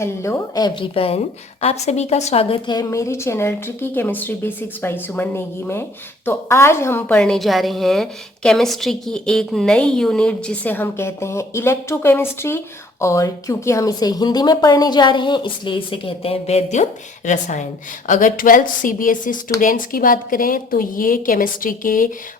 Hello everyone. आप सभी का स्वागत है मेरे channel tricky chemistry basics by Suman Negi में। तो आज हम पढ़ने जा रहे हैं केमिस्ट्री की एक नई यूनिट जिसे हम कहते हैं इलेक्ट्रोकेमिस्ट्री। और क्योंकि हम इसे हिंदी में पढ़ने जा रहे हैं इसलिए इसे कहते हैं वैद्युत रसायन। अगर 12th सीबीएसई स्टूडेंट्स की बात करें तो ये केमिस्ट्री के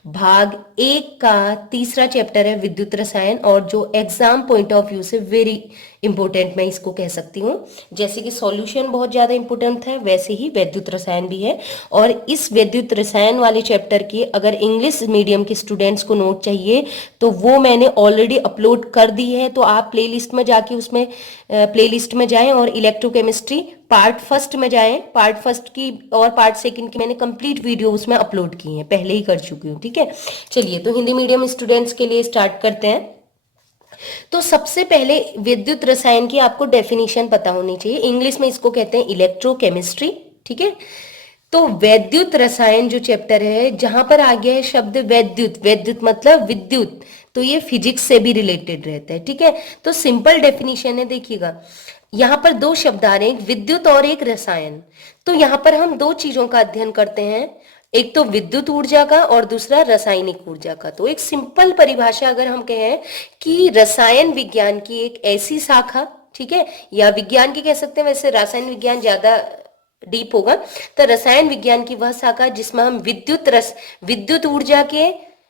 भाग 1 का तीसरा चैप्टर है विद्युत रसायन, और जो एग्जाम पॉइंट ऑफ व्यू से वेरी इंपॉर्टेंट मैं इसको कह सकती हूँ। जैसे कि सॉल्यूशन बहुत ज़्यादा इंपॉर्टेंट है वैसे ही वैद्युत रसायन भी है। और इस वैद्युत रसायन वाले चैप्टर की अगर इंग्लिश मीडियम के स्टूडेंट्स को नोट चाहिए तो वो मैंने ऑलरेडी अपलोड कर दी है, तो आप प्लेलिस्ट में जाके उसमें प्लेलिस्ट में जाएं और इलेक्ट्रोकेमिस्ट्री पार्ट फर्स्ट में जाएं। पार्ट फर्स्ट की और पार्ट सेकंड की मैंने कंप्लीट वीडियो उसमें अपलोड की है, पहले ही कर चुकी हूँ। ठीक है, चलिए तो हिंदी मीडियम स्टूडेंट्स के लिए स्टार्ट करते हैं। तो सबसे पहले विद्युत रसायन की आपको डेफिनेशन पता होनी चाहिए। इंग्लिश में इसको कहते हैं इलेक्ट्रोकेमिस्ट्री। ठीक है, तो वैद्युत रसायन जो चैप्टर है जहां पर आ गया है शब्द वैद्युत, वैद्युत मतलब विद्युत, तो ये फिजिक्स से भी रिलेटेड रहता है। ठीक है, तो सिंपल डेफिनेशन है, देखिएगा यहां पर दो शब्द आ रहे हैं, एक विद्युत और एक रसायन। तो यहां पर हम दो चीजों का अध्ययन करते हैं, एक तो विद्युत ऊर्जा का और दूसरा रासायनिक ऊर्जा का। तो एक सिंपल परिभाषा अगर हम कहें कि रसायन विज्ञान की एक ऐसी शाखा, ठीक है, या विज्ञान की कह सकते हैं, वैसे रासायन विज्ञान ज्यादा डीप होगा, तो रसायन विज्ञान की वह शाखा जिसमें हम विद्युत ऊर्जा के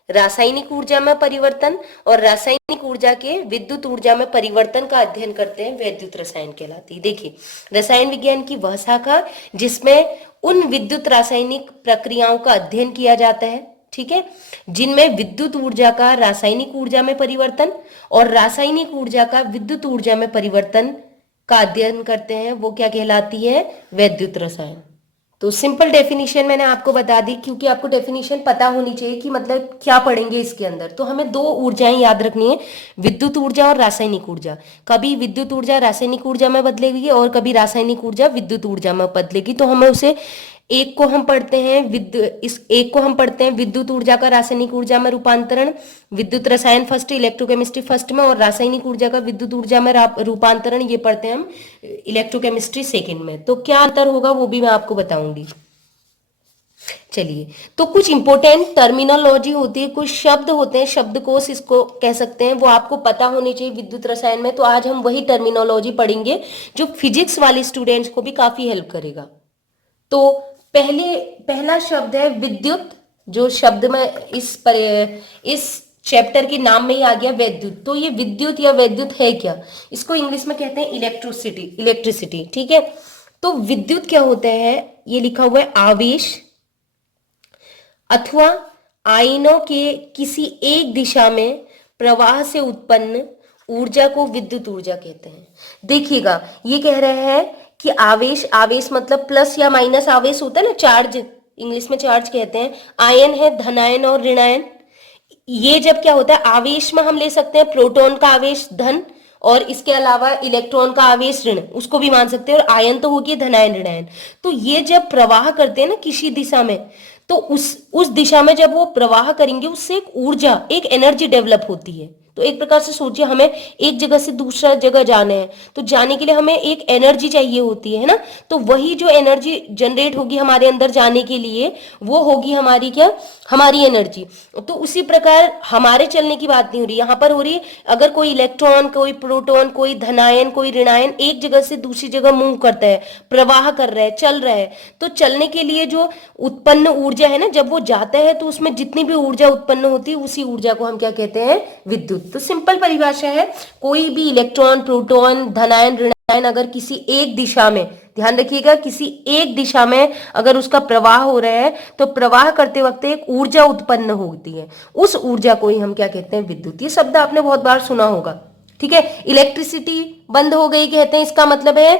रासायनिक ऊर्जा में परिवर्तन और रासायनिक ऊर्जा के विद्युत ऊर्जा में परिवर्तन का अध्ययन करते हैं, वैद्युत रसायन कहलाती है। देखिए, रसायन विज्ञान की वह शाखा जिसमें उन विद्युत रासायनिक प्रक्रियाओं का अध्ययन किया जाता है, ठीक है, जिनमें विद्युत ऊर्जा का रासायनिक ऊर्जा में परिवर्तन और रासायनिक ऊर्जा का विद्युत ऊर्जा में परिवर्तन का अध्ययन करते हैं, वो क्या कहलाती है, वैद्युत रसायन। तो सिंपल डेफिनेशन मैंने आपको बता दी, क्योंकि आपको डेफिनेशन पता होनी चाहिए कि मतलब क्या पढ़ेंगे इसके अंदर। तो हमें दो ऊर्जाएं याद रखनी है, विद्युत ऊर्जा और रासायनिक ऊर्जा। कभी विद्युत ऊर्जा रासायनिक ऊर्जा में बदलेगी और कभी रासायनिक ऊर्जा विद्युत ऊर्जा में बदलेगी। तो हमें उसे एक को हम पढ़ते हैं विद्युत ऊर्जा का रासायनिक ऊर्जा में रूपांतरण, विद्युत रसायन फर्स्ट, इलेक्ट्रोकेमिस्ट्री फर्स्ट में, और रासायनिक ऊर्जा का विद्युत ऊर्जा में रूपांतरण ये पढ़ते हैं हम इलेक्ट्रोकेमिस्ट्री सेकंड में। तो क्या अंतर होगा वो भी मैं आपको बताऊंगी। चलिए, तो कुछ इंपॉर्टेंट टर्मिनोलॉजी होती है, कुछ शब्द होते हैं, शब्दकोश इसको कह सकते हैं, वो आपको पता होने चाहिए विद्युत रसायन में। तो आज हम वही टर्मिनोलॉजी पढ़ेंगे जो फिजिक्स वाले स्टूडेंट्स को भी काफी हेल्प करेगा। तो पहला शब्द है विद्युत, जो शब्द में इस चैप्टर के नाम में ही आ गया वैद्युत। तो ये विद्युत या वैद्युत है क्या, इसको इंग्लिश में कहते हैं इलेक्ट्रिसिटी। ठीक है, तो विद्युत क्या होता है, ये लिखा हुआ है आवेश अथवा आयनों के किसी एक दिशा में प्रवाह से उत्पन्न ऊर्जा को विद्युत ऊर्जा कहते हैं। देखिएगा, ये कह रहे हैं कि आवेश मतलब प्लस या माइनस आवेश होता है ना, चार्ज, इंग्लिश में चार्ज कहते हैं। आयन है धनायन और ऋणायन। ये जब क्या होता है, आवेश में हम ले सकते हैं प्रोटॉन का आवेश धन, और इसके अलावा इलेक्ट्रॉन का आवेश ऋण, उसको भी मान सकते हैं, और आयन तो होगी धनायन ऋणायन। तो ये जब प्रवाह करते हैं ना किसी दिशा में, तो उस दिशा में जब वो प्रवाह करेंगे उससे एक ऊर्जा, एक एनर्जी डेवलप होती है। तो एक प्रकार से सोचिए, हमें एक जगह से दूसरा जगह जाना है, तो जाने के लिए हमें एक एनर्जी चाहिए होती है ना। तो वही जो एनर्जी जनरेट होगी हमारे अंदर जाने के लिए, वो होगी हमारी क्या, हमारी एनर्जी। तो उसी प्रकार हमारे चलने की बात नहीं हो रही, यहाँ पर हो रही है अगर कोई इलेक्ट्रॉन, कोई प्रोटॉन, कोई धनायन, कोई ऋणायन एक जगह से दूसरी जगह मूव करता है, प्रवाह कर रहा है, चल रहा है, तो चलने के लिए जो उत्पन्न ऊर्जा है ना, जब वो जाता है तो उसमें जितनी भी ऊर्जा उत्पन्न होती है उसी ऊर्जा को हम क्या कहते हैं, विद्युत। तो सिंपल परिभाषा है, कोई भी इलेक्ट्रॉन, प्रोटॉन, धनायन, ऋणायन अगर किसी एक दिशा में, ध्यान रखिएगा, किसी एक दिशा में अगर उसका प्रवाह हो रहा है तो प्रवाह करते वक्त एक ऊर्जा उत्पन्न होती है, उस ऊर्जा को ही हम क्या कहते हैं, विद्युत। ये शब्द आपने बहुत बार सुना होगा। ठीक है, इलेक्ट्रिसिटी बंद हो गई कहते हैं, इसका मतलब है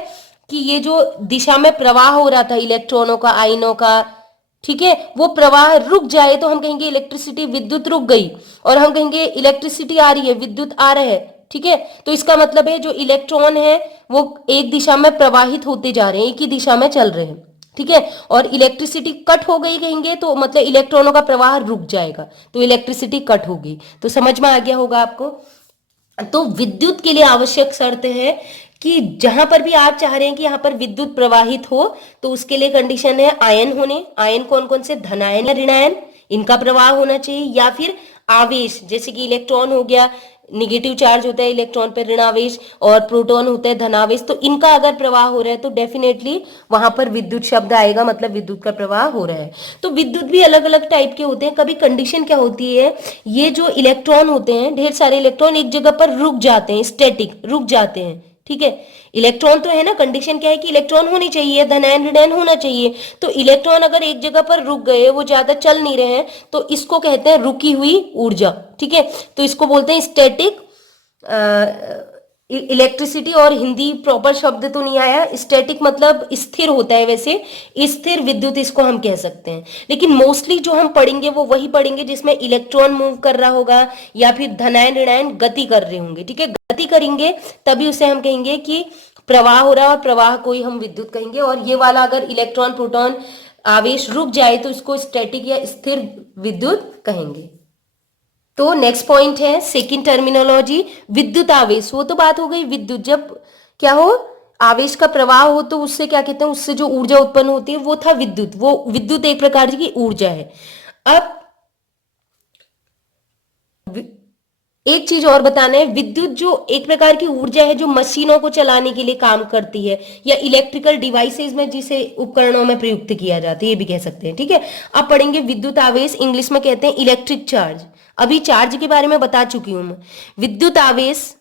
कि ये जो दिशा में प्रवाह हो रहा था इलेक्ट्रॉनों का, आयनों का, ठीक है, वो प्रवाह रुक जाए तो हम कहेंगे इलेक्ट्रिसिटी, विद्युत रुक गई। और हम कहेंगे इलेक्ट्रिसिटी आ रही है, विद्युत आ रहा है। ठीक है, तो इसका मतलब है जो इलेक्ट्रॉन है वो एक दिशा में प्रवाहित होते जा रहे हैं, एक ही दिशा में चल रहे हैं। ठीक है, और इलेक्ट्रिसिटी कट हो गई कहेंगे तो मतलब इलेक्ट्रॉनों का प्रवाह रुक जाएगा, तो इलेक्ट्रिसिटी कट होगी। तो समझ में आ गया होगा आपको। तो विद्युत के लिए आवश्यक शर्त है कि जहां पर भी आप चाह रहे हैं कि यहाँ पर विद्युत प्रवाहित हो, तो उसके लिए कंडीशन है आयन होने। आयन कौन कौन से, धनायन या ऋणायन, इनका प्रवाह होना चाहिए, या फिर आवेश, जैसे कि इलेक्ट्रॉन हो गया, निगेटिव चार्ज होता है इलेक्ट्रॉन पर, ऋणावेश, और प्रोटॉन होता है धनावेश, तो इनका अगर प्रवाह हो रहा है तो डेफिनेटली वहां पर विद्युत शब्द आएगा, मतलब विद्युत का प्रवाह हो रहा है। तो विद्युत भी अलग अलग टाइप के होते हैं। कभी कंडीशन क्या होती है, ये जो इलेक्ट्रॉन होते हैं, ढेर सारे इलेक्ट्रॉन एक जगह पर रुक जाते हैं, स्टैटिक रुक जाते हैं, ठीक है। इलेक्ट्रॉन तो है ना, कंडीशन क्या है कि इलेक्ट्रॉन होनी चाहिए, धनायन ऋणायन होना चाहिए। तो इलेक्ट्रॉन अगर एक जगह पर रुक गए, वो ज्यादा चल नहीं रहे हैं, तो इसको कहते हैं रुकी हुई ऊर्जा, ठीक है। तो इसको बोलते हैं स्टैटिक इलेक्ट्रिसिटी। और हिंदी प्रॉपर शब्द तो नहीं आया, स्टैटिक मतलब स्थिर होता है, वैसे स्थिर विद्युत इसको हम कह सकते हैं। लेकिन मोस्टली जो हम पढ़ेंगे वो वही पढ़ेंगे जिसमें इलेक्ट्रॉन मूव कर रहा होगा, या फिर धनायन ऋणायन गति कर रहे होंगे, ठीक है। गति करेंगे तभी उसे हम कहेंगे कि प्रवाह हो रहा है, और प्रवाह को ही हम विद्युत कहेंगे। और ये वाला अगर इलेक्ट्रॉन प्रोटॉन आवेश रुक जाए तो इसको स्टैटिक या स्थिर विद्युत कहेंगे। तो नेक्स्ट पॉइंट है सेकंड टर्मिनोलॉजी, विद्युत आवेश। वो तो बात हो गई विद्युत, जब क्या हो, आवेश का प्रवाह हो तो उससे क्या कहते हैं, उससे जो ऊर्जा उत्पन्न होती है वो था विद्युत। वो विद्युत एक प्रकार की ऊर्जा है। अब एक चीज और बताना है, विद्युत जो एक प्रकार की ऊर्जा है जो मशीनों को चलाने के लिए काम करती है, या इलेक्ट्रिकल डिवाइसेस में जिसे उपकरणों में प्रयुक्त किया जाता है, ये भी कह सकते हैं, ठीक है। अब पढ़ेंगे विद्युत आवेश, इंग्लिश में कहते हैं इलेक्ट्रिक चार्ज। अभी चार्ज के बारे में बता चुकी हूं मैं। विद्युत आवेश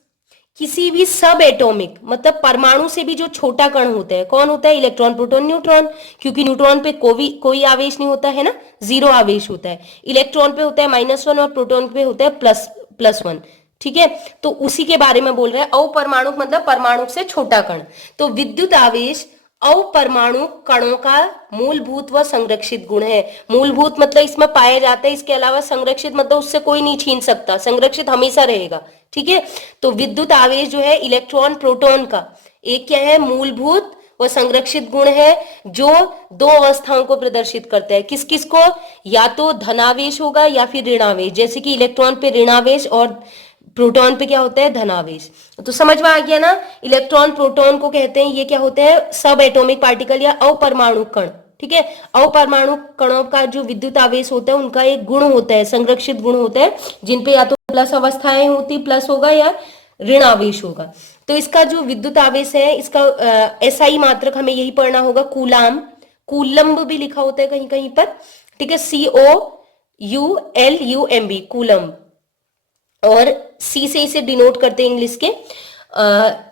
किसी भी सब एटॉमिक, मतलब परमाणु से भी जो छोटा कण होता है, कौन होता है, इलेक्ट्रॉन प्रोटॉन न्यूट्रॉन, क्योंकि न्यूट्रॉन पे कोई आवेश नहीं होता है ना, जीरो आवेश होता है। इलेक्ट्रॉन पे होता है -1 और प्रोटॉन पे होता है +1, ठीक है। तो उसी के बारे में बोल रहे हैं। अपरमाणु मतलब परमाणु से छोटा कण। तो विद्युत आवेश अपरमाणु कणों का मूलभूत व संरक्षित गुण है। मूलभूत मतलब इसमें पाया जाता है, इसके अलावा संरक्षित मतलब उससे कोई नहीं छीन सकता, संरक्षित हमेशा रहेगा, ठीक है। तो विद्युत आवेश जो है इलेक्ट्रॉन प्रोटॉन का एक क्या है, मूलभूत व संरक्षित गुण है, जो दो अवस्थाओं को प्रदर्शित करता है। किस किस को, या तो धनावेश होगा या फिर ऋणावेश, जैसे कि इलेक्ट्रॉन पे ऋणावेश और प्रोटॉन पे क्या होता है, धनावेश। तो समझ में आ गया ना, इलेक्ट्रॉन प्रोटॉन को कहते हैं, ये क्या होते हैं, सब एटॉमिक पार्टिकल या अपरमाणु कण, ठीक है। अपरमाणु कणों का जो विद्युत आवेश होता है उनका एक गुण होता है, संरक्षित गुण होता है, जिनपे या तो प्लस अवस्थाएं होती, प्लस होगा या ऋण आवेश होगा। तो इसका जो विद्युत आवेश है, इसका एसआई मात्रक हमें यही पढ़ना होगा, कूलाम, कूलम्ब भी लिखा होता है कहीं कहीं पर, ठीक है, COULUMB, कूलम्ब, और सी से इसे डिनोट करते हैं इंग्लिश के।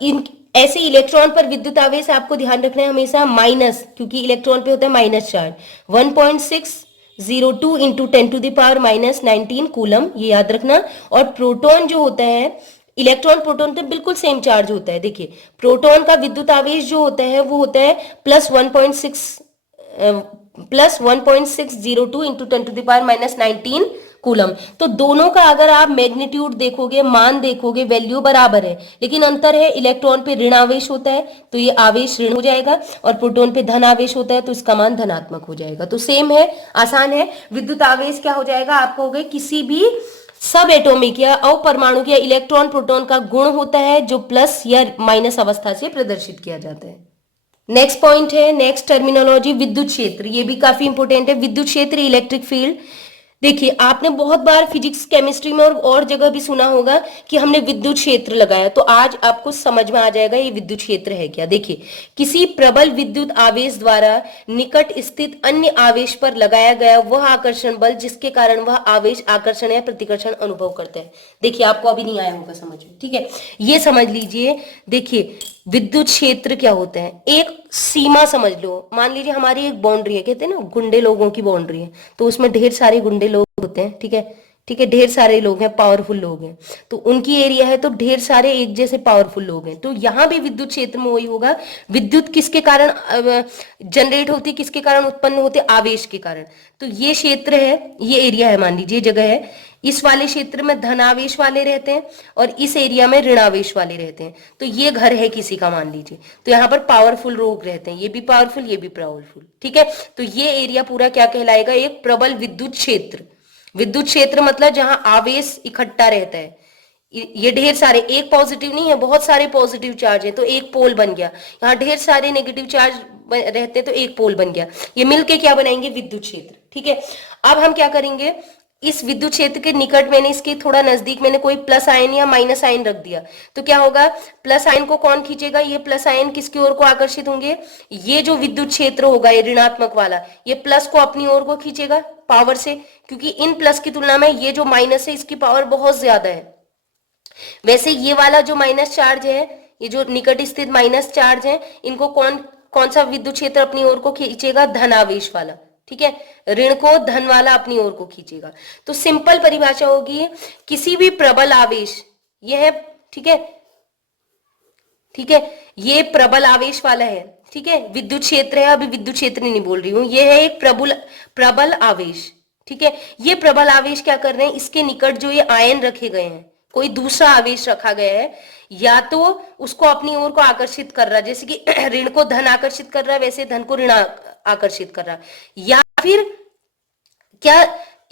इन ऐसे इलेक्ट्रॉन पर विद्युत आवेश आपको ध्यान रखना है हमेशा माइनस, क्योंकि इलेक्ट्रॉन पे होता है माइनस चार्ज, 1.602 इंटू 10⁻⁻19 कूलम, ये याद रखना। और प्रोटॉन जो होता है, इलेक्ट्रॉन प्रोटॉन तो बिल्कुल सेम चार्ज होता है। देखिए प्रोटॉन का विद्युत आवेश जो होता है वो होता है +1.602 इंटू 10⁻⁻19 कूलम। तो दोनों का अगर आप मैग्नीट्यूड देखोगे, मान देखोगे, वैल्यू बराबर है, लेकिन अंतर है, इलेक्ट्रॉन पे ऋण आवेश होता है तो ये आवेश ऋण हो जाएगा, और प्रोटॉन पे धन आवेश होता है तो इसका मान धनात्मक हो जाएगा। तो सेम है, आसान है। विद्युत आवेश क्या हो जाएगा, आपको हो गए किसी भी सब एटॉमिक या अपरमाणु या इलेक्ट्रॉन प्रोटॉन का गुण होता है जो प्लस या माइनस अवस्था से प्रदर्शित किया जाता है। नेक्स्ट पॉइंट है, नेक्स्ट टर्मिनोलॉजी, विद्युत क्षेत्र। ये भी काफी इंपॉर्टेंट है, विद्युत क्षेत्र, इलेक्ट्रिक फील्ड। देखिए आपने बहुत बार फिजिक्स केमिस्ट्री में और जगह भी सुना होगा कि हमने विद्युत क्षेत्र लगाया, तो आज आपको समझ में आ जाएगा ये विद्युत क्षेत्र है क्या। देखिए किसी प्रबल विद्युत आवेश द्वारा निकट स्थित अन्य आवेश पर लगाया गया वह आकर्षण बल जिसके कारण वह आवेश आकर्षण या प्रतिकर्षण अनुभव करता है। देखिए आपको अभी नहीं आया होगा समझ में, ठीक है, ये समझ लीजिए। देखिए विद्युत क्षेत्र क्या होता है, एक सीमा समझ लो। मान लीजिए हमारी एक बाउंड्री है, कहते हैं ना गुंडे लोगों की बाउंड्री है, तो उसमें ढेर सारे गुंडे लोग होते हैं, ठीक है, ठीक है, ढेर सारे लोग हैं, पावरफुल लोग हैं, तो उनकी एरिया है, तो ढेर सारे एक जैसे पावरफुल लोग हैं। तो यहाँ भी विद्युत क्षेत्र में वही होगा। विद्युत किसके कारण जनरेट होती है, किसके कारण उत्पन्न होते, आवेश के कारण। तो ये क्षेत्र है, ये एरिया है, मान लीजिए जगह है, इस वाले क्षेत्र में धनावेश वाले रहते हैं और इस एरिया में ऋणावेश वाले रहते हैं। तो ये घर है किसी का मान लीजिए, तो यहाँ पर पावरफुल लोग रहते हैं, ये भी पावरफुल, ये भी पावरफुल, ठीक है। तो ये एरिया पूरा क्या कहलाएगा, एक प्रबल विद्युत क्षेत्र। विद्युत क्षेत्र मतलब जहां आवेश इकट्ठा रहता है, ये ढेर सारे, एक पॉजिटिव नहीं है, बहुत सारे पॉजिटिव चार्ज है तो एक पोल बन गया। यहाँ ढेर सारे नेगेटिव चार्ज रहते तो एक पोल बन गया। ये मिलके क्या बनाएंगे? विद्युत क्षेत्र। ठीक है, अब हम क्या करेंगे, इस विद्युत क्षेत्र के निकट मैंने, इसके थोड़ा नजदीक मैंने कोई प्लस आयन या माइनस आयन रख दिया, तो क्या होगा? प्लस आयन को कौन खींचेगा? ये प्लस आयन किसकी ओर को आकर्षित होंगे? ये जो विद्युत क्षेत्र होगा ये ऋणात्मक वाला, ये प्लस को अपनी ओर को खींचेगा पावर से, क्योंकि इन प्लस की तुलना में ये जो माइनस है इसकी पावर बहुत ज्यादा है। वैसे ये वाला जो माइनस चार्ज है, ये जो निकट स्थित माइनस चार्ज है, इनको कौन कौन सा विद्युत क्षेत्र अपनी ओर को खींचेगा? धन आवेश वाला। ठीक है, ऋण को धन वाला अपनी ओर को खींचेगा। तो सिंपल परिभाषा होगी, किसी भी प्रबल आवेश, ये है, ठीक है, ठीक है, ये प्रबल आवेश वाला है, ठीक है, विद्युत क्षेत्र है, अभी विद्युत क्षेत्र नहीं बोल रही हूं, ये है एक प्रबल आवेश। ठीक है, ये प्रबल आवेश क्या कर रहे हैं? इसके निकट जो ये आयन रखे गए हैं, कोई दूसरा आवेश रखा गया है, या तो उसको अपनी ओर को आकर्षित कर रहा है, जैसे कि ऋण को धन आकर्षित कर रहा है, वैसे धन को ऋण आकर्षित कर रहा है, या फिर क्या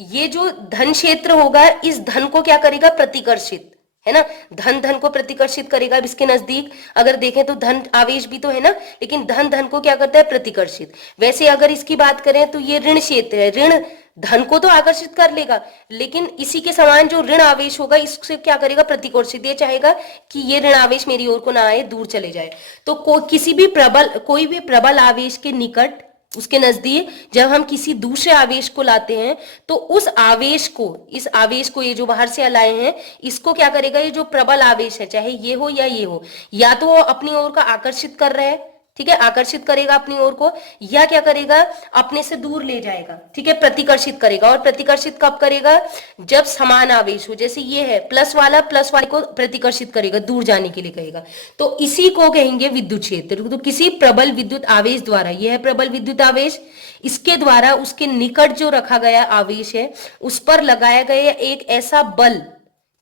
ये जो धन क्षेत्र होगा इस धन को क्या करेगा? प्रतिकर्षित, है ना, धन धन को प्रतिकर्षित करेगा। अब इसके नजदीक अगर देखें तो धन आवेश भी तो है ना, लेकिन धन धन को क्या करता है? प्रतिकर्षित। वैसे अगर इसकी बात करें तो ये ऋण क्षेत्र है, ऋण धन को तो आकर्षित कर लेगा, लेकिन इसी के समान जो ऋण आवेश होगा इससे क्या करेगा? प्रतिकर्षित। ये चाहेगा कि ये ऋण आवेश मेरी ओर को ना आए, दूर चले जाए। तो कोई भी प्रबल आवेश के निकट, उसके नजदीक जब हम किसी दूसरे आवेश को लाते हैं तो उस आवेश को, इस आवेश को, ये जो बाहर से लाए हैं, इसको क्या करेगा? ये जो प्रबल आवेश है, चाहे ये हो या ये हो, या तो वो अपनी ओर का आकर्षित कर रहा है, ठीक है, आकर्षित करेगा अपनी ओर को, या क्या करेगा? अपने से दूर ले जाएगा, ठीक है, प्रतिकर्षित करेगा। और प्रतिकर्षित कब करेगा? जब समान आवेश हो, जैसे ये है, प्लस वाला प्लस वाले को प्रतिकर्षित करेगा, दूर जाने के लिए कहेगा, तो इसी को कहेंगे विद्युत क्षेत्र। तो किसी प्रबल विद्युत आवेश द्वारा, यह है प्रबल विद्युत आवेश, इसके द्वारा उसके निकट जो रखा गया आवेश है उस पर लगाया गया एक ऐसा बल,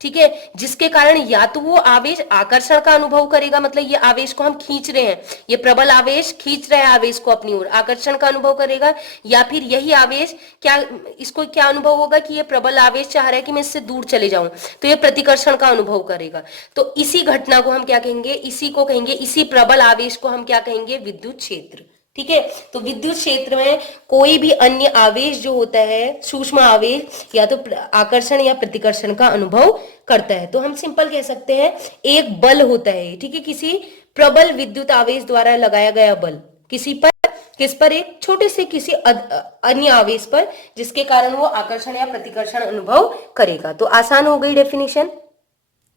ठीक है, जिसके कारण या तो वो आवेश आकर्षण का अनुभव करेगा, मतलब ये आवेश को हम खींच रहे हैं, ये प्रबल आवेश खींच रहा है आवेश को अपनी ओर, आकर्षण का अनुभव करेगा, या फिर यही आवेश क्या, इसको क्या अनुभव होगा कि ये प्रबल आवेश चाह रहा है कि मैं इससे दूर चले जाऊं, तो ये प्रतिकर्षण का अनुभव करेगा। तो इसी घटना को हम क्या कहेंगे? इसी को कहेंगे, इसी प्रबल आवेश को हम क्या कहेंगे? विद्युत क्षेत्र। ठीक है, तो विद्युत क्षेत्र में कोई भी अन्य आवेश जो होता है, सूक्ष्म आवेश, या तो आकर्षण या प्रतिकर्षण का अनुभव करता है। तो हम सिंपल कह सकते हैं एक बल होता है, ठीक है, किसी प्रबल विद्युत आवेश द्वारा लगाया गया बल, किसी पर, किस पर? एक छोटे से किसी अन्य आवेश पर, जिसके कारण वो आकर्षण या प्रतिकर्षण अनुभव करेगा। तो आसान हो गई डेफिनेशन।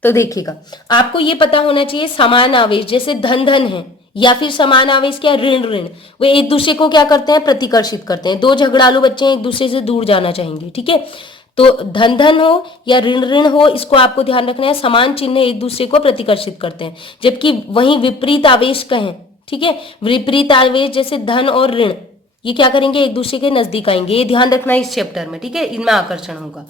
तो देखिएगा, आपको ये पता होना चाहिए, समान आवेश जैसे धन धन है, या फिर समान आवेश क्या? ऋण ऋण, वे एक दूसरे को क्या करते हैं? प्रतिकर्षित करते हैं। दो झगड़ालू बच्चे एक दूसरे से दूर जाना चाहेंगे, ठीक है, तो धन धन हो या ऋण ऋण हो, इसको आपको ध्यान रखना है, समान चिन्ह एक दूसरे को प्रतिकर्षित करते हैं। जबकि वहीं विपरीत आवेश कहें, ठीक है, विपरीत आवेश जैसे धन और ऋण, ये क्या करेंगे? एक दूसरे के नजदीक आएंगे। ये ध्यान रखना है इस चैप्टर में, ठीक है, इनमें आकर्षण होगा।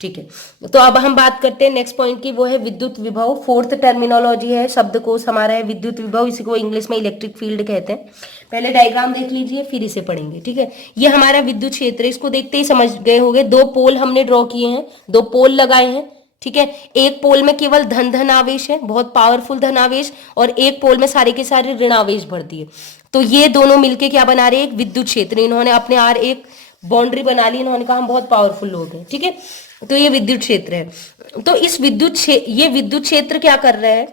ठीक है, तो अब हम बात करते हैं नेक्स्ट पॉइंट की, वो है विद्युत विभव। फोर्थ टर्मिनोलॉजी है, शब्दकोश हमारा है विद्युत विभव, इसी को इंग्लिश में इलेक्ट्रिक फील्ड कहते हैं। पहले डायग्राम देख लीजिए फिर इसे पढ़ेंगे, ठीक है। ये हमारा विद्युत क्षेत्र है, इसको देखते ही समझ गए होंगे। दो पोल हमने ड्रॉ किए हैं, दो पोल लगाए हैं, ठीक है। एक पोल में केवल धन धन आवेश है, बहुत पावरफुल धन आवेश, और एक पोल में सारे के सारे ऋण आवेश भर दिए। तो ये दोनों मिलके क्या बना रहे हैं? एक विद्युत क्षेत्र। इन्होंने अपने आर एक बाउंड्री बना ली, इन्होंने कहा हम बहुत पावरफुल लोग हैं, ठीक है। तो ये विद्युत क्षेत्र है। तो इस ये विद्युत क्षेत्र क्या कर रहा है?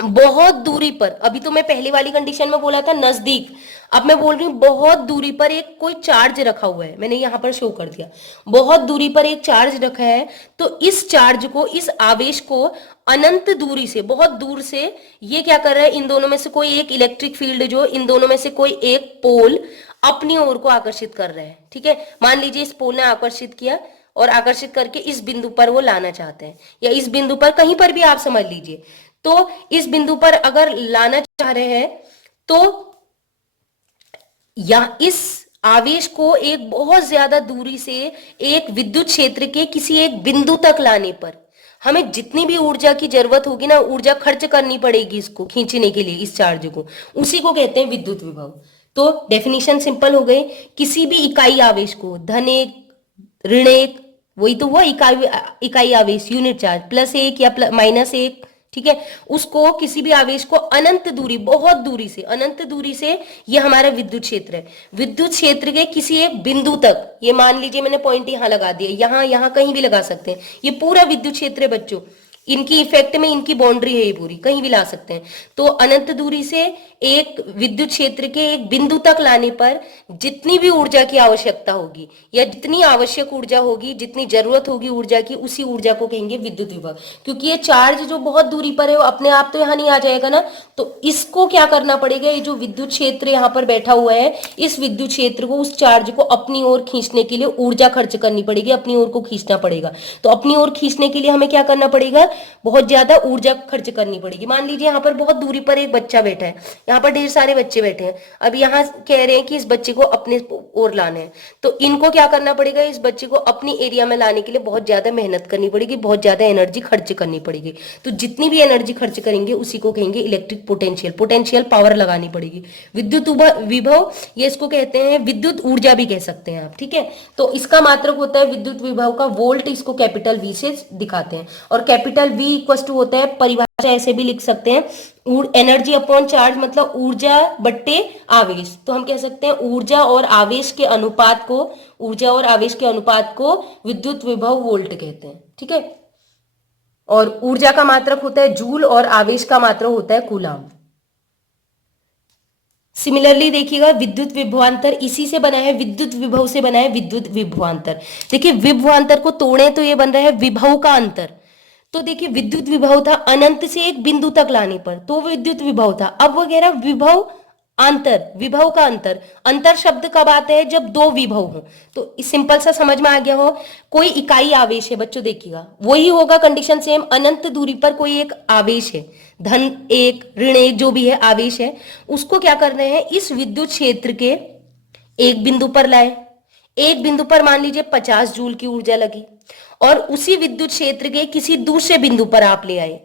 बहुत दूरी पर, अभी तो मैं पहली वाली कंडीशन में बोला था नजदीक, अब मैं बोल रही हूं बहुत दूरी पर एक कोई चार्ज रखा हुआ है, मैंने यहां पर शो कर दिया, बहुत दूरी पर एक चार्ज रखा है। तो इस चार्ज को, इस आवेश को अनंत दूरी से, बहुत दूर से ये क्या कर रहा है? इन दोनों में से कोई एक इलेक्ट्रिक फील्ड, जो इन दोनों में से कोई एक पोल अपनी ओर को आकर्षित कर रहा है, ठीक है। मान लीजिए इस पोल ने आकर्षित किया, और आकर्षित करके इस बिंदु पर वो लाना चाहते हैं, या इस बिंदु पर, कहीं पर भी आप समझ लीजिए। तो इस बिंदु पर अगर लाना चाह रहे हैं, तो या इस आवेश को एक बहुत ज्यादा दूरी से एक विद्युत क्षेत्र के किसी एक बिंदु तक लाने पर हमें जितनी भी ऊर्जा की जरूरत होगी ना, ऊर्जा खर्च करनी पड़ेगी इसको खींचने के लिए, इस चार्ज को, उसी को कहते हैं विद्युत विभव। तो डेफिनेशन सिंपल हो गई, किसी भी इकाई आवेश को, धन एक, ऋण एक, वही तो हुआ इकाई इकाई आवेश, यूनिट चार्ज, +1 या -1, ठीक है। उसको किसी भी आवेश को अनंत दूरी, बहुत दूरी से, अनंत दूरी से, ये हमारा विद्युत क्षेत्र है। विद्युत क्षेत्र के किसी एक बिंदु तक, ये मान लीजिए मैंने पॉइंट यहां लगा दिया, यहां यहां कहीं भी लगा सकते हैं, ये पूरा विद्युत क्षेत्र है बच्चों। इनकी इफेक्ट में इनकी बाउंड्री है, ये पूरी कहीं भी ला सकते हैं। तो अनंत दूरी से एक विद्युत क्षेत्र के एक बिंदु तक लाने पर जितनी भी ऊर्जा की आवश्यकता होगी, या जितनी आवश्यक ऊर्जा होगी, जितनी जरूरत होगी ऊर्जा की, उसी ऊर्जा को कहेंगे विद्युत विभव। क्योंकि ये चार्ज जो बहुत दूरी पर है वो अपने आप तो यहाँ नहीं आ जाएगा ना, तो इसको क्या करना पड़ेगा, ये जो विद्युत क्षेत्र यहाँ पर बैठा हुआ है, इस विद्युत क्षेत्र को, उस चार्ज को अपनी ओर खींचने के लिए ऊर्जा खर्च करनी पड़ेगी, अपनी ओर को खींचना पड़ेगा। तो अपनी ओर खींचने के लिए हमें क्या करना पड़ेगा, बहुत ज्यादा ऊर्जा खर्च करनी पड़ेगी। मान लीजिए यहाँ पर बहुत दूरी पर एक बच्चा बैठा है, यहाँ पर ढेर सारे बच्चे बैठे हैं, अब यहाँ कह रहे हैं कि इस बच्चे को अपने ओर लाना है, तो इनको क्या करना पड़ेगा, इस बच्चे को अपनी एरिया में लाने के लिए बहुत ज्यादा मेहनत करनी पड़ेगी, बहुत ज्यादा एनर्जी खर्च करनी पड़ेगी। तो जितनी भी एनर्जी खर्च करेंगे उसी को कहेंगे इलेक्ट्रिक पोटेंशियल, पोटेंशियल पावर लगानी पड़ेगी। विद्युत विभव, ये इसको कहते हैं विद्युत ऊर्जा भी कह सकते हैं आप, ठीक है। तो इसका मात्रक होता है विद्युत विभव का वोल्ट, इसको कैपिटल वी से दिखाते हैं, और कैपिटल वी इक्वल टू होता है, परिभाषा ऐसे भी लिख सकते हैं, एनर्जी अपॉन चार्ज, मतलब ऊर्जा बट्टे आवेश। तो हम कह सकते हैं ऊर्जा और आवेश के अनुपात को, ऊर्जा और आवेश के अनुपात को विद्युत विभव वोल्ट कहते हैं, ठीक है। और ऊर्जा का मात्रक होता है जूल और आवेश का मात्रक होता है कूलाम। सिमिलरली देखिएगा विद्युत विभवांतर इसी से बना है, विद्युत विभव से बना है विद्युत विभवांतर। देखिए विभवांतर को तोड़े तो ये बन रहा है विभव का अंतर। तो देखिए विद्युत विभव था अनंत से एक बिंदु तक लाने पर, तो विद्युत विभव था। अब वगैरह विभव अंतर, विभव का अंतर, अंतर शब्द कब आता है, जब दो विभव हो। तो सिंपल सा समझ में आ गया हो, कोई इकाई आवेश है बच्चों, देखिएगा वही होगा कंडीशन सेम, अनंत दूरी पर कोई एक आवेश है, धन एक ऋण एक जो भी है आवेश है, उसको क्या कर रहे हैं, इस विद्युत क्षेत्र के एक बिंदु पर लाए। एक बिंदु पर मान लीजिए 50 जूल की ऊर्जा लगी, और उसी विद्युत क्षेत्र के किसी दूसरे बिंदु पर आप ले आए,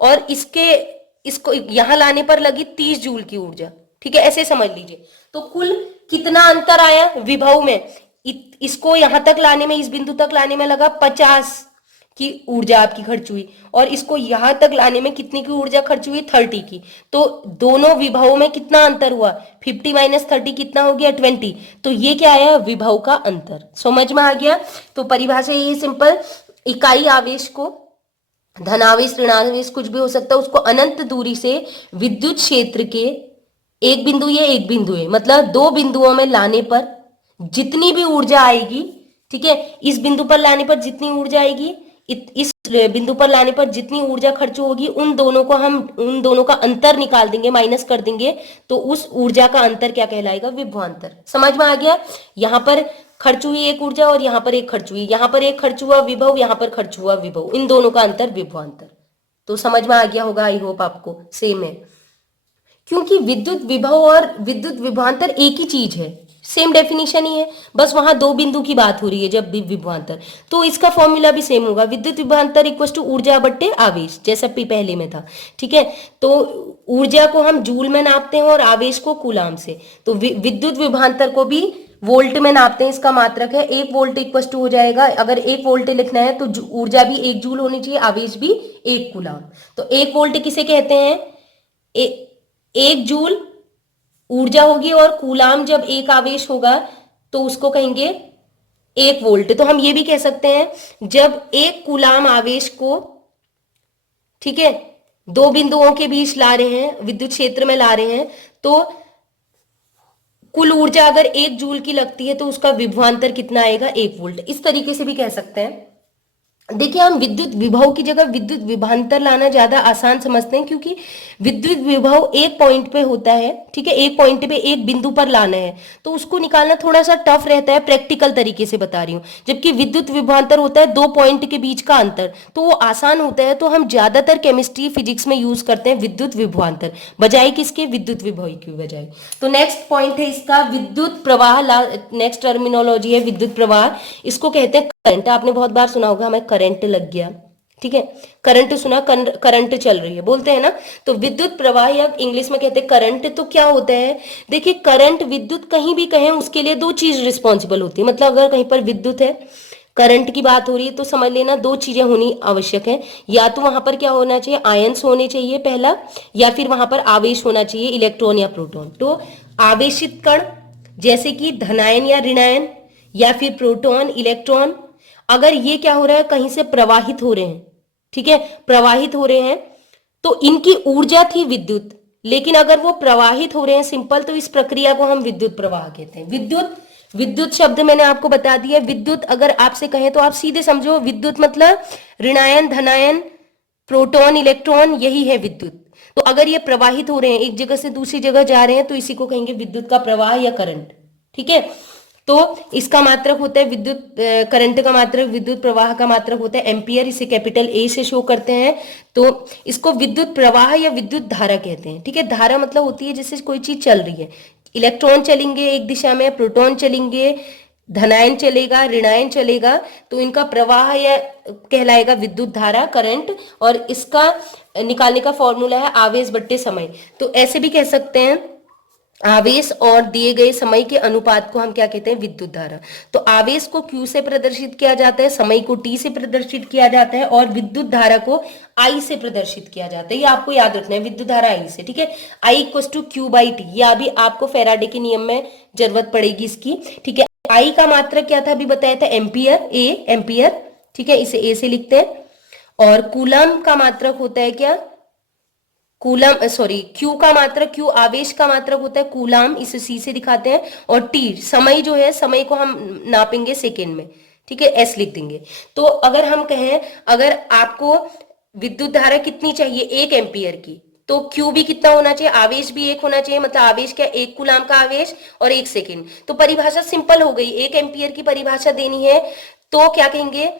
और इसको यहां लाने पर लगी 30 जूल की ऊर्जा, ठीक है, ऐसे समझ लीजिए। तो कुल कितना अंतर आया विभव में, इसको यहां तक लाने में, इस बिंदु तक लाने में लगा 50 की ऊर्जा आपकी खर्च हुई, और इसको यहां तक लाने में कितनी की ऊर्जा खर्च हुई, 30 की। तो दोनों विभवों में कितना अंतर हुआ, 50 - 30 कितना हो गया, 20। तो ये क्या आया, विभव का अंतर। समझ में आ गया। तो परिभाषा ये सिंपल, इकाई आवेश को, धनावेश ऋणावेश कुछ भी हो सकता है, उसको अनंत दूरी से विद्युत क्षेत्र के एक बिंदु, ये एक बिंदु है, मतलब दो बिंदुओं में लाने पर जितनी भी ऊर्जा आएगी, ठीक है, इस बिंदु पर लाने पर जितनी ऊर्जा आएगी, इस बिंदु पर लाने पर जितनी ऊर्जा खर्च होगी, उन दोनों का अंतर निकाल देंगे, माइनस कर देंगे, तो उस ऊर्जा का अंतर क्या कहलाएगा, विभवांतर। समझ में आ गया। यहां पर खर्च हुई एक ऊर्जा और यहां पर एक खर्च हुई, यहां पर एक खर्च हुआ विभव, यहां पर खर्च हुआ विभव, इन दोनों का अंतर विभवांतर। तो समझ में आ गया होगा, आई होप आपको सेम है, क्योंकि विद्युत विभव और विद्युत विभवांतर एक ही चीज है, सेम डेफिनेशन ही है, बस वहां दो बिंदु की बात हो रही है जब भी विभवांतर, तो इसका फॉर्मूला भी सेम होगा, विद्युत विभवांतर इक्वल टू ऊर्जा बट्टे आवेश, जैसा पहले में था, ठीक है। तो ऊर्जा को हम जूल में नापते हैं और आवेश को कूलाम से, तो विद्युत विभवांतर को भी वोल्ट में नापते हैं, इसका मात्रक है 1 वोल्ट इक्वल टू हो जाएगा, अगर 1 वोल्ट लिखना है तो ऊर्जा भी 1 जूल होनी चाहिए, आवेश भी 1 कूलाम। तो 1 वोल्ट किसे कहते हैं, 1 जूल ऊर्जा होगी, और कूलाम जब एक आवेश होगा तो उसको कहेंगे 1 वोल्ट। तो हम ये भी कह सकते हैं जब 1 कूलाम आवेश को, ठीक है, दो बिंदुओं के बीच ला रहे हैं, विद्युत क्षेत्र में ला रहे हैं, तो कुल ऊर्जा अगर 1 जूल की लगती है तो उसका विभवांतर कितना आएगा, 1 वोल्ट। इस तरीके से भी कह सकते हैं। देखिए हम विद्युत विभव की जगह विद्युत विभवांतर लाना ज्यादा आसान समझते हैं, क्योंकि विद्युत विभव एक पॉइंट पे होता है, ठीक है, एक पॉइंट पे एक बिंदु पर लाना है, तो उसको निकालना थोड़ा सा टफ रहता है, प्रैक्टिकल तरीके से बता रही हूँ। जबकि विद्युत विभवांतर होता है दो पॉइंट के बीच का अंतर, तो वो आसान होता है, तो हम ज्यादातर केमिस्ट्री फिजिक्स में यूज करते हैं विद्युत विभवांतर, बजाय किसके, विद्युत विभव की बजाय। तो नेक्स्ट पॉइंट है इसका विद्युत प्रवाह, नेक्स्ट टर्मिनोलॉजी है विद्युत प्रवाह, इसको कहते हैं करंट। आपने बहुत बार सुना होगा हमें करंट लग गया, ठीक है, करंट सुना, करंट चल रही है बोलते हैं ना। तो विद्युत प्रवाह या इंग्लिश में कहते हैं करंट। तो क्या होता है, देखिए करंट विद्युत कहीं भी कहें उसके लिए दो चीज रिस्पॉन्सिबल होती है, मतलब अगर कहीं पर विद्युत है करंट की बात हो रही है तो समझ लेना दो चीजें होनी आवश्यक है, या तो वहां पर क्या होना चाहिए, आयंस होने चाहिए पहला, या फिर वहां पर आवेश होना चाहिए, इलेक्ट्रॉन या प्रोटॉन। तो आवेशित कण जैसे कि धनायन या ऋणायन, या फिर प्रोटॉन इलेक्ट्रॉन, अगर ये क्या हो रहा है, कहीं से प्रवाहित हो रहे हैं, ठीक है, प्रवाहित हो रहे हैं, तो इनकी ऊर्जा थी विद्युत, लेकिन अगर वो प्रवाहित हो रहे हैं सिंपल, तो इस प्रक्रिया को हम विद्युत प्रवाह कहते हैं। विद्युत, विद्युत शब्द मैंने आपको बता दिया। विद्युत अगर आपसे कहें तो आप सीधे समझो, विद्युत मतलब ऋणायन धनायन प्रोटॉन इलेक्ट्रॉन, यही है विद्युत। तो अगर ये प्रवाहित हो रहे हैं, एक जगह से दूसरी जगह जा रहे हैं, तो इसी को कहेंगे विद्युत का प्रवाह या करंट, ठीक है। तो इसका मात्रक होता है विद्युत, करंट का मात्रक, विद्युत प्रवाह का मात्रक होता है एम्पियर, इसे कैपिटल ए से शो करते हैं। तो इसको विद्युत प्रवाह या विद्युत धारा कहते हैं, ठीक है। धारा मतलब होती है जिससे कोई चीज चल रही है, इलेक्ट्रॉन चलेंगे एक दिशा में, प्रोटॉन चलेंगे, धनायन चलेगा, ऋणायन चलेगा, तो इनका प्रवाह या कहलाएगा विद्युत धारा, करंट। और इसका निकालने का फॉर्मूला है आवेश बट्टे समय। तो ऐसे भी कह सकते हैं, आवेश और दिए गए समय के अनुपात को हम क्या कहते हैं, विद्युत धारा। तो आवेश को Q से प्रदर्शित किया जाता है, समय को T से प्रदर्शित किया जाता है, और विद्युत धारा को I से प्रदर्शित किया जाता है। ये आपको याद रखना है, विद्युत धारा I से, ठीक है। I इक्वल टू Q/T, या अभी आपको फैराडे के नियम में जरूरत पड़ेगी इसकी, ठीक है। I का मात्रक क्या था, अभी बताया था एम्पियर, A एम्पियर, ठीक है, इसे A से लिखते हैं। और कूलम का मात्रक होता है क्या, कूलम, सॉरी, क्यू का मात्रक, क्यू आवेश का मात्रक होता है कूलाम, इसे सी से दिखाते हैं। और टी समय जो है, समय को हम नापेंगे सेकेंड में, ठीक है, एस लिख देंगे। तो अगर हम कहें, अगर आपको विद्युत धारा कितनी चाहिए, 1 एम्पियर की, तो क्यू भी कितना होना चाहिए, आवेश भी 1 होना चाहिए, मतलब आवेश क्या, 1 कूलाम का आवेश और 1 सेकेंड। तो परिभाषा सिंपल हो गई, 1 एम्पियर की परिभाषा देनी है तो क्या कहेंगे,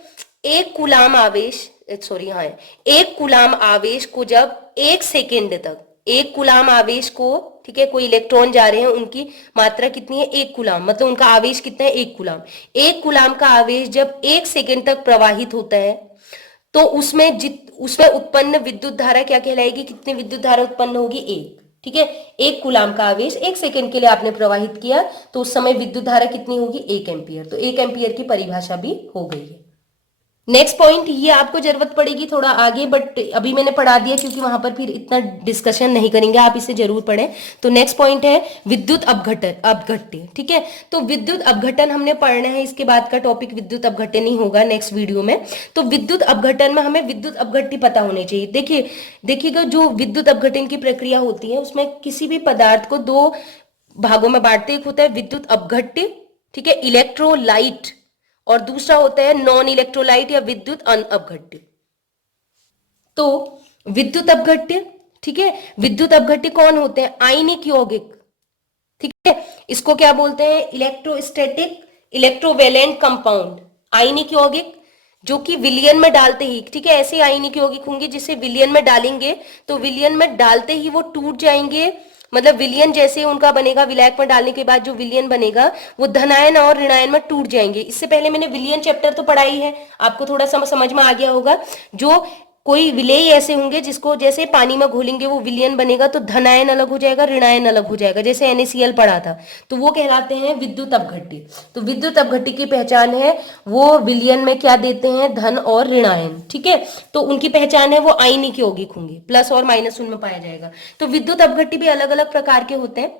1 कूलाम आवेश, सॉरी हाँ, 1 कूलाम आवेश को जब 1 सेकेंड तक, 1 कूलाम आवेश को, ठीक है, कोई इलेक्ट्रॉन जा रहे हैं, उनकी मात्रा कितनी है, 1 कूलाम, मतलब उनका आवेश कितना है, 1 कूलाम। 1 कूलाम का आवेश जब 1 सेकेंड तक प्रवाहित होता है, तो उसमें उत्पन्न विद्युत धारा क्या कहलाएगी, कितनी विद्युत धारा उत्पन्न होगी, 1, ठीक है। 1 कूलाम का आवेश 1 सेकेंड के लिए आपने प्रवाहित किया, तो उस समय विद्युत धारा कितनी होगी, 1 एम्पियर। तो 1 एम्पियर की परिभाषा भी हो गई है। नेक्स्ट पॉइंट, ये आपको जरूरत पड़ेगी थोड़ा आगे, बट अभी मैंने पढ़ा दिया क्योंकि वहां पर फिर इतना डिस्कशन नहीं करेंगे, आप इसे जरूर पढ़ें। तो नेक्स्ट पॉइंट है विद्युत अपघटन, अपघट्य, ठीक है। तो विद्युत अपघटन हमने पढ़ना है, इसके बाद का टॉपिक विद्युत अपघटन ही होगा नेक्स्ट वीडियो में। तो विद्युत अपघटन में हमें विद्युत अपघट्य पता होने चाहिए। देखिएगा, जो विद्युत अपघटन की प्रक्रिया होती है, उसमें किसी भी पदार्थ को 2 भागों में बांटते, एक होता है विद्युत अपघट्य, ठीक है, इलेक्ट्रोलाइट, और दूसरा होता है नॉन इलेक्ट्रोलाइट या विद्युत अपघट्य। तो विद्युत अपघट्य, ठीक है, विद्युत अपघट्य कौन होते हैं, आयनिक यौगिक, ठीक है, इसको क्या बोलते हैं, इलेक्ट्रोस्टैटिक इलेक्ट्रोवेलेंट कंपाउंड, आयनिक यौगिक जो कि विलयन में डालते ही, ठीक है, ऐसे आयनिक यौगिक होंगे जिसे विलयन में डालेंगे तो विलयन में डालते ही वो टूट जाएंगे, मतलब विलयन जैसे उनका बनेगा, विलायक में डालने के बाद जो विलयन बनेगा वो धनायन और ऋणायन में टूट जाएंगे। इससे पहले मैंने विलयन चैप्टर तो पढ़ा ही है, आपको थोड़ा सा समझ में आ गया होगा। जो कोई विलेय ऐसे होंगे जिसको जैसे पानी में घोलेंगे वो विलयन बनेगा, तो धनायन अलग हो जाएगा, ऋणायन अलग हो जाएगा, जैसे NaCl पढ़ा था, तो वो कहलाते हैं विद्युत अपघट्य। तो विद्युत अपघट्य की पहचान है, वो विलयन में क्या देते हैं, धन और ऋणायन, ठीक है। तो उनकी पहचान है, वो आयनिक यौगिक होंगे, प्लस और माइनस उनमें पाया जाएगा। तो विद्युत अपघट्य भी अलग अलग प्रकार के होते हैं,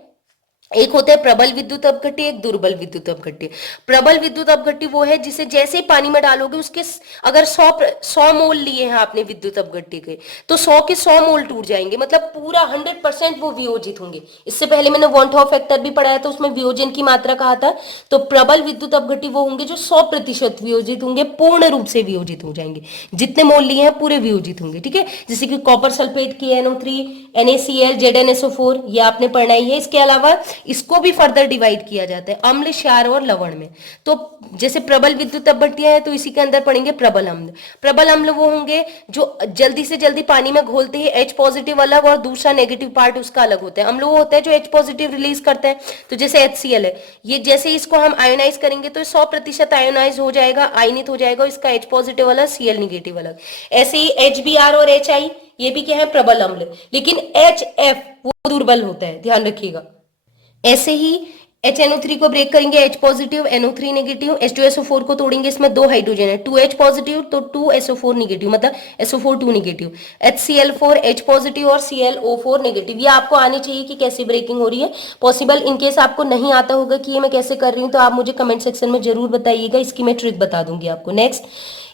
एक होता है प्रबल विद्युत अपघट्य, एक दुर्बल विद्युत अपघट्य। प्रबल विद्युत अपघट्य वो है जिसे जैसे ही पानी में डालोगे, उसके अगर 100 मोल लिए हैं आपने विद्युत अपघट्य के, तो 100 के 100 मोल टूट जाएंगे, मतलब पूरा 100% वो वियोजित होंगे। इससे पहले मैंने वॉन-हॉफ फैक्टर भी पढ़ाया था, उसमें वियोजन की मात्रा कहा था। तो प्रबल विद्युत अपघट्य वो होंगे जो 100% वियोजित होंगे, पूर्ण रूप से वियोजित हो जाएंगे, जितने मोल लिए हैं पूरे वियोजित होंगे, ठीक है। जैसे कि copper sulphate, KNO3, NaCl, ZnSO4, ये आपने पढ़ना ही है। इसके अलावा इसको भी फर्दर डिवाइड किया जाता है अम्ल, क्षार और लवण में। तो जैसे प्रबल विद्युत अपघट्य है तो इसी के अंदर पढ़ेंगे प्रबल अम्ल। प्रबल अम्ल वो होंगे जो जल्दी से जल्दी पानी में घोलते ही H पॉजिटिव अलग और दूसरा नेगेटिव पार्ट उसका अलग होता है। अम्ल वो होता है जो H पॉजिटिव रिलीज करता है, तो जैसे HCl है, ये जैसे इसको हम आयोनाइज करेंगे तो 100% आयोनाइज हो जाएगा, आयनित हो जाएगा, इसका H पॉजिटिव अलग, Cl नेगेटिव अलग। ऐसे ही HBr और HI ये भी क्या है, प्रबल अम्ल। लेकिन HF वो दुर्बल होता है, ध्यान रखिएगा। ऐसे ही HNO3 को ब्रेक करेंगे, H positive, NO3 negative, H2SO4 को तोड़ेंगे, इसमें 2 हाइड्रोजन है, 2H पॉजिटिव तो 2SO4 नेगेटिव, मतलब SO4 2 negative, HCl4 H positive और ClO4 नेगेटिव। ये आपको आनी चाहिए कि कैसे ब्रेकिंग हो रही है। पॉसिबल इन केस आपको नहीं आता होगा कि ये मैं कैसे कर रही हूँ तो आप मुझे कमेंट सेक्शन में जरूर बताइएगा, इसकी मैं ट्रिक बता दूंगी आपको। नेक्स्ट,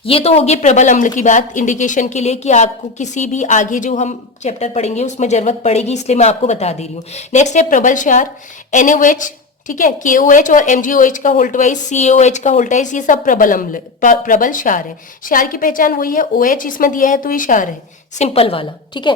ये तो होगी प्रबल अम्ल की बात, इंडिकेशन के लिए कि आपको किसी भी आगे जो हम चैप्टर पढ़ेंगे उसमें जरूरत पड़ेगी, इसलिए मैं आपको बता दे रही हूँ। नेक्स्ट है प्रबल क्षार, NaOH, ठीक है, KOH और MgOH का होल्ट वाइज, CaOH का होल्ट वाइज, ये सब प्रबल अम्ल प्रबल क्षार है। क्षार की पहचान वही है, OH इसमें दिया है तो ये क्षार है, सिंपल वाला, ठीक है।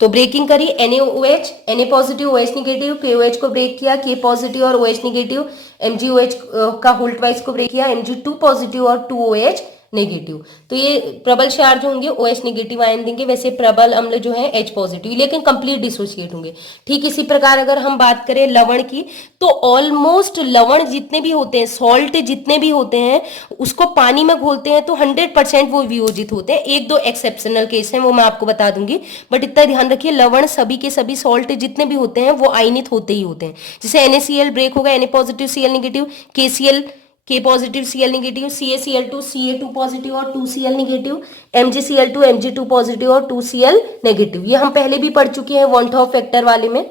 तो ब्रेकिंग करी, NaOH, Na positive OH negative, KOH को ब्रेक किया, K पॉजिटिव और OH नेगेटिव, MgOH का होल्ट वाइज को ब्रेक किया, Mg2 पॉजिटिव और 2OH नेगेटिव। तो ये प्रबल क्षार जो होंगे OH नेगेटिव आयन देंगे, वैसे प्रबल अम्ल जो है H पॉजिटिव, लेकिन कंप्लीट डिसोसिएट होंगे। ठीक इसी प्रकार अगर हम बात करें लवण की, तो ऑलमोस्ट लवण जितने भी होते हैं, सॉल्ट जितने भी होते हैं, उसको पानी में घोलते हैं तो 100% वो वियोजित होते हैं। एक दो एक्सेप्शनल केस हैं वो मैं आपको बता दूंगी, बट इतना ध्यान रखिए लवण सभी के सभी, सॉल्ट जितने भी होते हैं वो आयनित होते ही होते हैं। जैसे NaCl ब्रेक होगा, Na positive Cl negative, KCl K positive Cl negative, CaCl2 Ca2 positive और 2Cl negative, MgCl2 Mg2 positive और 2Cl नेगेटिव। ये हम पहले भी पढ़ चुके हैं वन टॉप फैक्टर वाले में।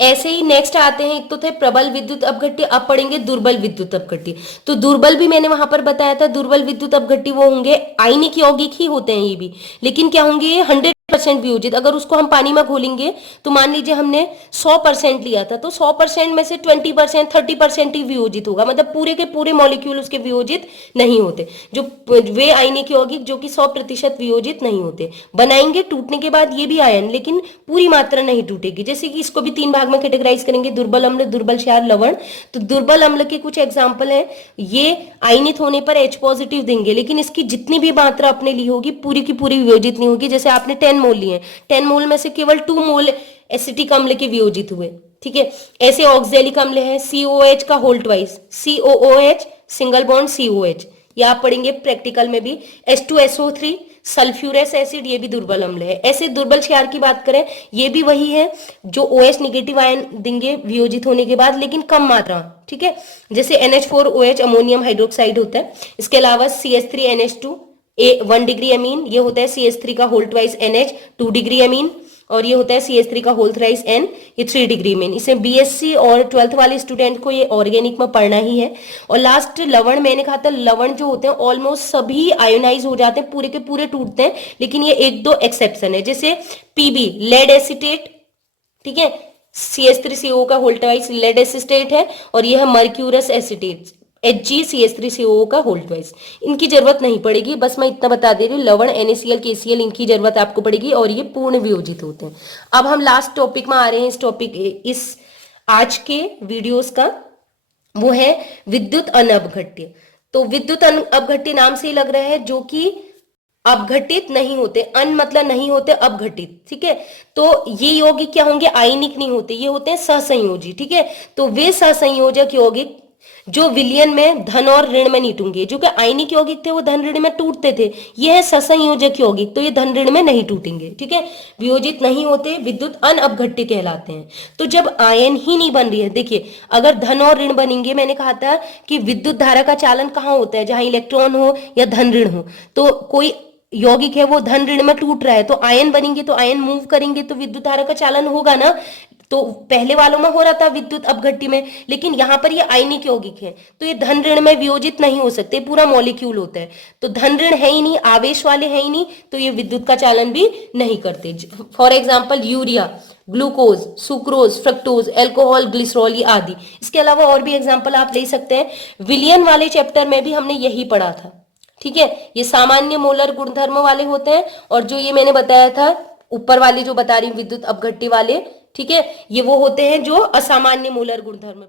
ऐसे ही नेक्स्ट आते हैं, एक तो थे प्रबल विद्युत अपघट्य, अब पढ़ेंगे दुर्बल विद्युत अपघट्य। तो दुर्बल भी मैंने वहां पर बताया था, दुर्बल विद्युत अपघट्य वो होंगे आयनिक यौगिक ही होते हैं ये भी, लेकिन क्या होंगे ये 100% वियोजित। अगर उसको हम पानी में घोलेंगे तो मान लीजिए हमने 100% लिया था, तो 100% में से 20% 30% ही वियोजित होगा, मतलब पूरे के पूरे मॉलिक्यूल उसके वियोजित नहीं होते। जो वे आयनिक यौगिक जो कि 100% वियोजित नहीं होते, बनाएंगे टूटने के बाद ये भी आयन, लेकिन पूरी मात्रा नहीं टूटेगी। जैसे कि इसको भी 3 भाग में कैटेगराइज करेंगे, दुर्बल अम्ल, दुर्बल क्षार, लवण। तो दुर्बल अम्ल के कुछ एग्जाम्पल हैं, ये आयनित होने पर H पॉजिटिव देंगे, लेकिन इसकी जितनी भी मात्रा अपने ली होगी पूरी की पूरी वियोजित नहीं होगी। जैसे आपने 10 मोल लिए, 10 मोल में से केवल 2 मोल एसिटिक अम्ल के वियोजित हुए, ठीक है। ऐसे ऑक्जेलिक अम्ल है, COOH का Holt wise, COOH single bond COH, ये आप पढ़ेंगे प्रैक्टिकल में भी। H2SO3 सल्फ्यूरस एसिड, ये भी दुर्बल अम्ल है। ऐसे दुर्बल क्षार की बात करें, ये भी वही है जो OH नेगेटिव आयन देंगे वियोजित होने के बाद, लेकिन कम मात्रा, ठीक है। जैसे NH4OH अमोनियम हाइड्रोक्साइड होता है। इसके अलावा CH3NH2 1 डिग्री अमीन, ये होता है CH3 का Holt wise NH 2 degree amine, और ये होता है CH3 का होल थ्राइस N, ये 3 डिग्री में। इसे BSc और 12th वाले स्टूडेंट को ये ऑर्गेनिक में पढ़ना ही है। और लास्ट लवण, मैंने कहा था लवण जो होते हैं ऑलमोस्ट सभी आयोनाइज हो जाते हैं, पूरे के पूरे टूटते हैं, लेकिन ये एक दो एक्सेप्शन है। जैसे PB लेड एसिटेट, ठीक है, CH3CO का होल्ट वाइज लेड एसिटेट है, और यह है मर्क्यूरस एसिटेट HgCH3CO का होल्ट वाइज। इनकी जरूरत नहीं पड़ेगी, बस मैं इतना बता दे रही हूँ, लवण NaCl KCl इनकी जरूरत आपको पड़ेगी, और ये पूर्ण वियोजित होते हैं। अब हम लास्ट टॉपिक में आ रहे हैं, इस टॉपिक इस आज के वीडियोस का, वो है विद्युत अनअपघट्य। तो विद्युत अनअपघट्य नाम से ही लग रहा है, जो कि अपघटित नहीं होते, अन मतलब नहीं होते, अपघटित, ठीक है। तो ये यौगिक क्या होंगे, आयनिक नहीं होते, ये होते हैं सहसंयोजी, ठीक है। तो वे सहसंयोजक यौगिक जो विलयन में धन और ऋण में नहीं टूटेंगे, जो कि आयनिक यौगिक थे वो धन ऋण में टूटते थे, ये है सहसंयोजक यौगिक, तो ये धन ऋण में नहीं टूटेंगे, ठीक है, वियोजित नहीं होते, विद्युत अनअपघट्य कहलाते हैं। तो जब आयन ही नहीं बन रही है, देखिए अगर धन और ऋण बनेंगे, मैंने कहा था कि विद्युत धारा का चालन कहाँ होता है, जहां इलेक्ट्रॉन हो या धन ऋण हो। तो कोई यौगिक है वो धन ऋण में टूट रहा है, तो आयन बनेंगे, तो आयन मूव करेंगे, तो विद्युत धारा का चालन होगा ना। तो पहले वालों में हो रहा था विद्युत अपघट्य में, लेकिन यहाँ पर ये आयनिक यौगिक है, तो ये धन ऋण में वियोजित नहीं हो सकते, पूरा मॉलिक्यूल होता है। तो धन ऋण है ही नहीं, आवेश वाले है ही नहीं, तो ये विद्युत का चालन भी नहीं करते। For example urea, glucose, sucrose, fructose, alcohol, glycerol आदि। इसके अलावा और भी एग्जाम्पल आप ले सकते हैं। विलियन वाले चैप्टर में भी हमने यही पढ़ा था, ठीक है। ये सामान्य मोलर गुणधर्म वाले होते हैं, और जो ये मैंने बताया था ऊपर वाली जो बता रही हूँ विद्युत अपघट्य वाले, ठीक है, ये वो होते हैं जो असामान्य मोलर गुणधर्म।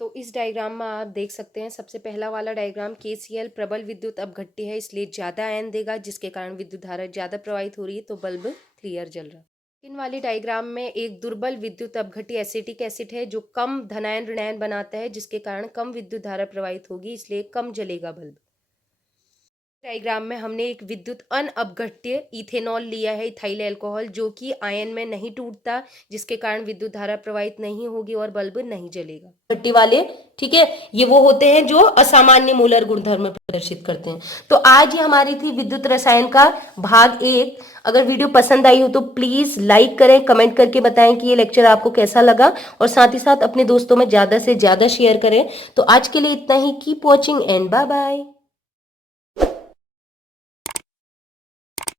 तो इस डायग्राम में आप देख सकते हैं, सबसे पहला वाला डायग्राम KCl प्रबल विद्युत अपघट्य है, इसलिए ज्यादा आयन देगा, जिसके कारण विद्युत धारा ज्यादा प्रवाहित हो रही है, तो बल्ब क्लियर जल रहा है। इन वाली डायग्राम में एक दुर्बल विद्युत अपघट्य एसिटिक एसिड है, जो कम धनायन ऋणायन बनाता है, जिसके कारण कम विद्युत धारा प्रवाहित होगी, इसलिए कम जलेगा बल्ब। डायग्राम में हमने एक विद्युत अनअपघट्य इथेनॉल लिया है, इथाइल अल्कोहल, जो कि आयन में नहीं टूटता, जिसके कारण विद्युत धारा प्रवाहित नहीं होगी और बल्ब नहीं जलेगा। भट्टी वाले, ठीक है, ये वो होते हैं जो असामान्य मोलर गुणधर्म प्रदर्शित करते हैं। तो आज ये हमारी थी विद्युत रसायन का भाग 1। अगर वीडियो पसंद आई हो तो प्लीज लाइक करें, कमेंट करके बताएं कि ये लेक्चर आपको कैसा लगा, और साथ ही साथ अपने दोस्तों में ज्यादा से ज्यादा शेयर करें। तो आज के लिए इतना ही। Keep watching and bye bye.